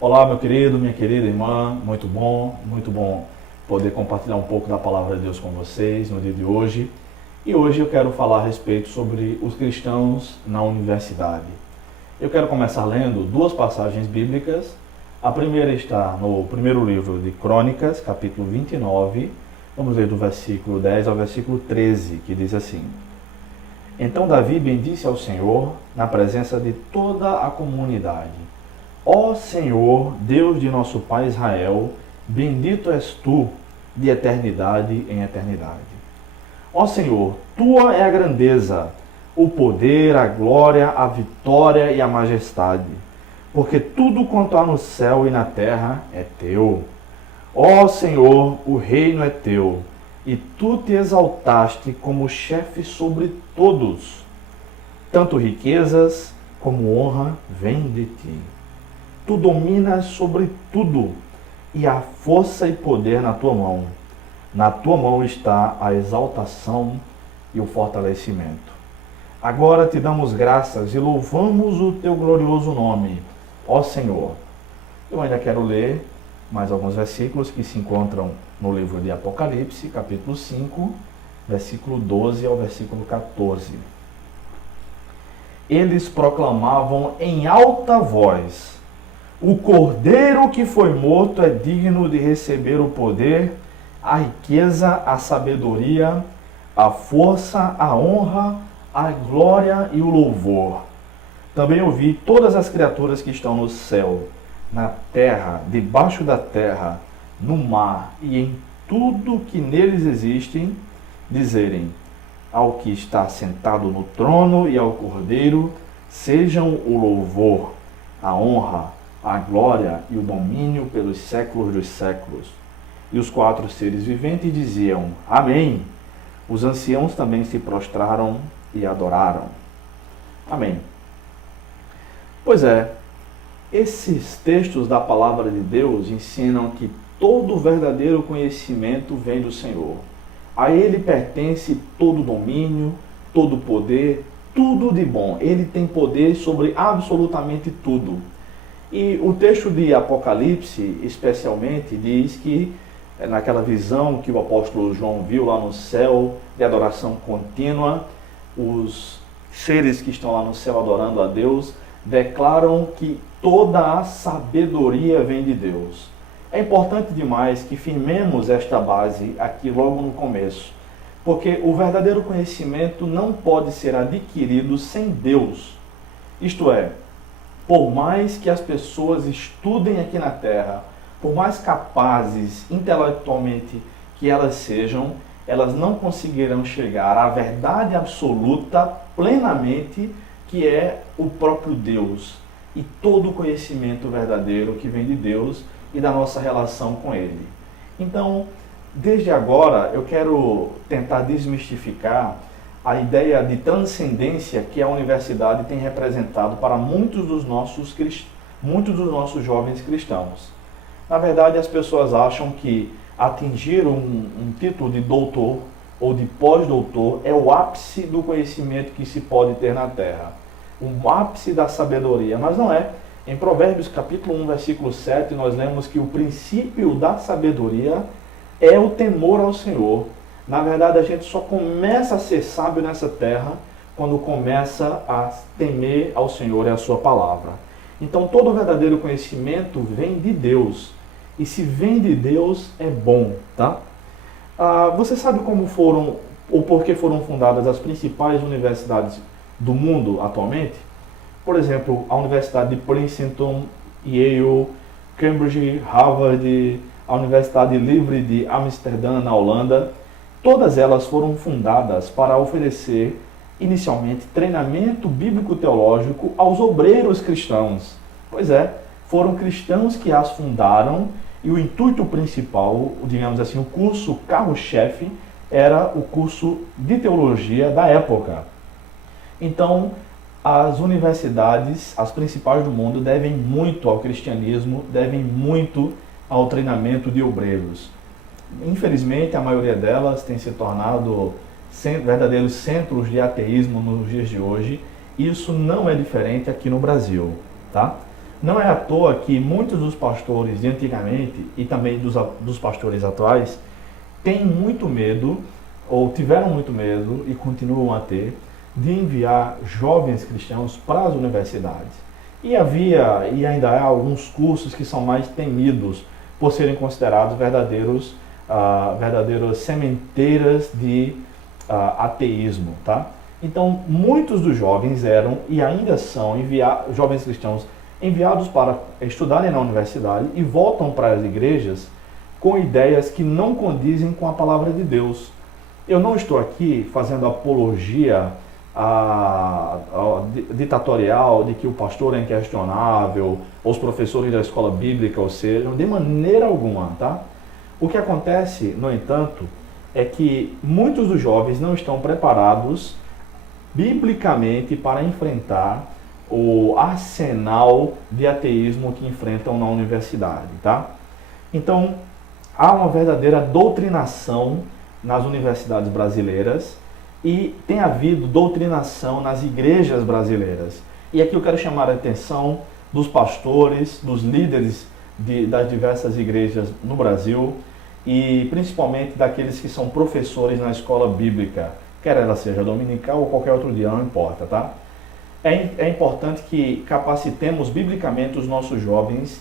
Olá, meu querido, minha querida irmã, muito bom poder compartilhar um pouco da palavra de Deus com vocês no dia de hoje. E hoje eu quero falar a respeito sobre os cristãos na universidade. Eu quero começar lendo duas passagens bíblicas. A primeira está no primeiro livro de Crônicas, capítulo 29. Vamos ler do versículo 10 ao versículo 13, que diz assim: Então Davi bendisse ao Senhor na presença de toda a comunidade. Ó Senhor, Deus de nosso pai Israel, bendito és tu de eternidade em eternidade. Ó Senhor, tua é a grandeza, o poder, a glória, a vitória e a majestade, porque tudo quanto há no céu e na terra é teu. Ó Senhor, o reino é teu, e tu te exaltaste como chefe sobre todos. Tanto riquezas como honra vêm de ti. Tu dominas sobre tudo, e há força e poder na tua mão. Na tua mão está a exaltação e o fortalecimento. Agora te damos graças e louvamos o teu glorioso nome, ó Senhor. Eu ainda quero ler mais alguns versículos que se encontram no livro de Apocalipse, capítulo 5, versículo 12 ao versículo 14. Eles proclamavam em alta voz: O Cordeiro que foi morto é digno de receber o poder, a riqueza, a sabedoria, a força, a honra, a glória e o louvor. Também ouvi todas as criaturas que estão no céu, na terra, debaixo da terra, no mar e em tudo que neles existe, dizerem: Ao que está sentado no trono e ao Cordeiro, sejam o louvor, a honra, a glória e o domínio pelos séculos dos séculos. E os quatro seres viventes diziam: Amém. Os anciãos também se prostraram e adoraram. Amém. Pois é, esses textos da palavra de Deus ensinam que todo verdadeiro conhecimento vem do Senhor. A Ele pertence todo domínio, todo poder, tudo de bom. Ele tem poder sobre absolutamente tudo. E o texto de Apocalipse, especialmente, diz que naquela visão que o apóstolo João viu lá no céu, de adoração contínua, os seres que estão lá no céu adorando a Deus, declaram que toda a sabedoria vem de Deus. É importante demais que firmemos esta base aqui logo no começo, porque o verdadeiro conhecimento não pode ser adquirido sem Deus. Isto é, por mais que as pessoas estudem aqui na Terra, por mais capazes intelectualmente que elas sejam, elas não conseguirão chegar à verdade absoluta plenamente, que é o próprio Deus e todo o conhecimento verdadeiro que vem de Deus e da nossa relação com Ele. Então, desde agora, eu quero tentar desmistificar a ideia de transcendência que a universidade tem representado para muitos dos nossos jovens cristãos. Na verdade, as pessoas acham que atingir um título de doutor ou de pós-doutor é o ápice do conhecimento que se pode ter na Terra, o ápice da sabedoria, mas não é. Em Provérbios capítulo 1, versículo 7, nós lemos que o princípio da sabedoria é o temor ao Senhor. Na verdade, a gente só começa a ser sábio nessa terra quando começa a temer ao Senhor e a sua palavra. Então, todo verdadeiro conhecimento vem de Deus. E se vem de Deus, é bom, tá? Você sabe como foram, ou por que foram fundadas as principais universidades do mundo atualmente? Por exemplo, a Universidade de Princeton, Yale, Cambridge, Harvard, a Universidade Livre de Amsterdã, na Holanda. Todas elas foram fundadas para oferecer, inicialmente, treinamento bíblico-teológico aos obreiros cristãos. Pois é, foram cristãos que as fundaram e o intuito principal, digamos assim, o curso carro-chefe, era o curso de teologia da época. Então, as universidades, as principais do mundo, devem muito ao cristianismo, devem muito ao treinamento de obreiros. Infelizmente, a maioria delas tem se tornado verdadeiros centros de ateísmo nos dias de hoje. Isso não é diferente aqui no Brasil, tá? Não é à toa que muitos dos pastores de antigamente e também dos pastores atuais têm muito medo, ou tiveram muito medo e continuam a ter, de enviar jovens cristãos para as universidades. E havia e ainda há alguns cursos que são mais temidos por serem considerados verdadeiras sementeiras de ateísmo, tá? Então, muitos dos jovens eram e ainda são jovens cristãos enviados para estudarem na universidade e voltam para as igrejas com ideias que não condizem com a palavra de Deus. Eu não estou aqui fazendo apologia ditatorial de que o pastor é inquestionável, ou os professores da escola bíblica, ou seja, de maneira alguma, tá? O que acontece, no entanto, é que muitos dos jovens não estão preparados biblicamente para enfrentar o arsenal de ateísmo que enfrentam na universidade, tá? Então, há uma verdadeira doutrinação nas universidades brasileiras e tem havido doutrinação nas igrejas brasileiras. E aqui eu quero chamar a atenção dos pastores, dos líderes das diversas igrejas no Brasil e principalmente daqueles que são professores na escola bíblica, quer ela seja dominical ou qualquer outro dia, não importa, tá? É importante que capacitemos biblicamente os nossos jovens,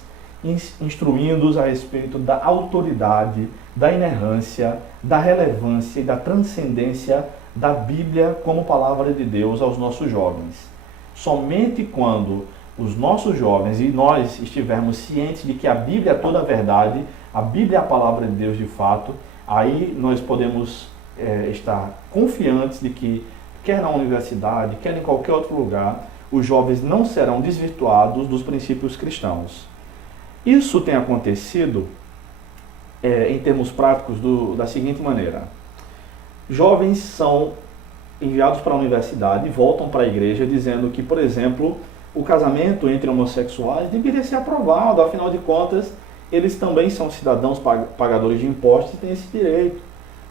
instruindo-os a respeito da autoridade, da inerrância, da relevância e da transcendência da Bíblia como palavra de Deus aos nossos jovens. Somente quando os nossos jovens e nós estivermos cientes de que a Bíblia é toda a verdade, a Bíblia é a palavra de Deus de fato, aí nós podemos estar confiantes de que, quer na universidade, quer em qualquer outro lugar, os jovens não serão desvirtuados dos princípios cristãos. Isso tem acontecido em termos práticos da seguinte maneira. Jovens são enviados para a universidade e voltam para a igreja dizendo que, por exemplo, o casamento entre homossexuais deveria ser aprovado, afinal de contas, eles também são cidadãos pagadores de impostos e têm esse direito.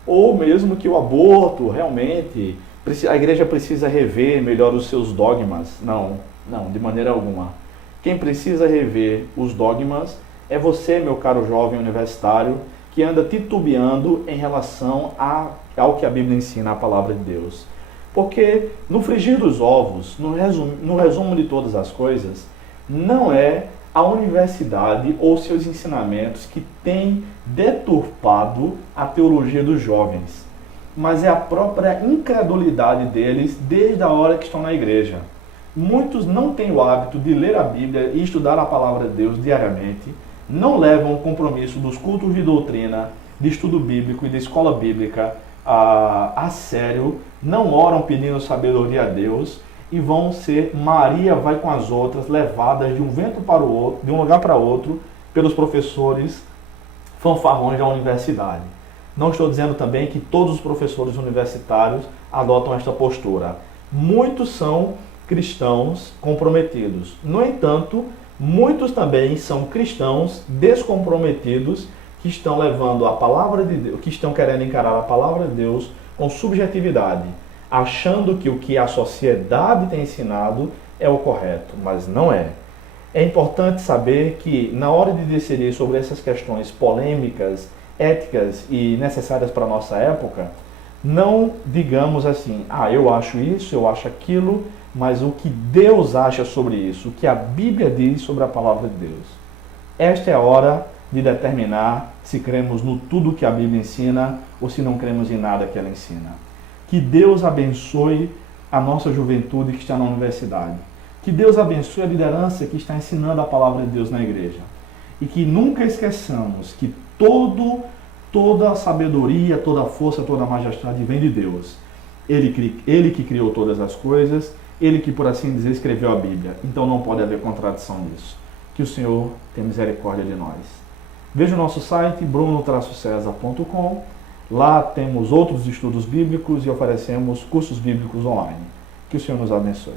Ou mesmo que o aborto, realmente, a igreja precisa rever melhor os seus dogmas. Não, de maneira alguma. Quem precisa rever os dogmas é você, meu caro jovem universitário, que anda titubeando em relação ao que a Bíblia ensina, a palavra de Deus. Porque no frigir dos ovos, no resumo de todas as coisas, não é a universidade ou seus ensinamentos que tem deturpado a teologia dos jovens, mas é a própria incredulidade deles desde a hora que estão na igreja. Muitos não têm o hábito de ler a Bíblia e estudar a palavra de Deus diariamente, não levam o compromisso dos cultos de doutrina, de estudo bíblico e de escola bíblica a sério, não oram pedindo sabedoria a Deus e vão ser Maria vai com as outras, levadas de um vento para o outro, de um lugar para outro, pelos professores fanfarrões da universidade. Não estou dizendo também que todos os professores universitários adotam esta postura. Muitos são cristãos comprometidos. No entanto, muitos também são cristãos descomprometidos que estão levando a palavra de Deus, que estão querendo encarar a palavra de Deus com subjetividade, achando que o que a sociedade tem ensinado é o correto, mas não é. É importante saber que, na hora de decidir sobre essas questões polêmicas, éticas e necessárias para a nossa época, não digamos assim, eu acho isso, eu acho aquilo, mas o que Deus acha sobre isso, o que a Bíblia diz sobre a palavra de Deus. Esta é a hora de determinar se cremos no tudo que a Bíblia ensina ou se não cremos em nada que ela ensina. Que Deus abençoe a nossa juventude que está na universidade. Que Deus abençoe a liderança que está ensinando a palavra de Deus na igreja. E que nunca esqueçamos que toda a sabedoria, toda a força, toda a majestade vem de Deus. Ele que criou todas as coisas, Ele que, por assim dizer, escreveu a Bíblia. Então não pode haver contradição nisso. Que o Senhor tenha misericórdia de nós. Veja o nosso site, bruno-cesar.com. Lá temos outros estudos bíblicos e oferecemos cursos bíblicos online. Que o Senhor nos abençoe.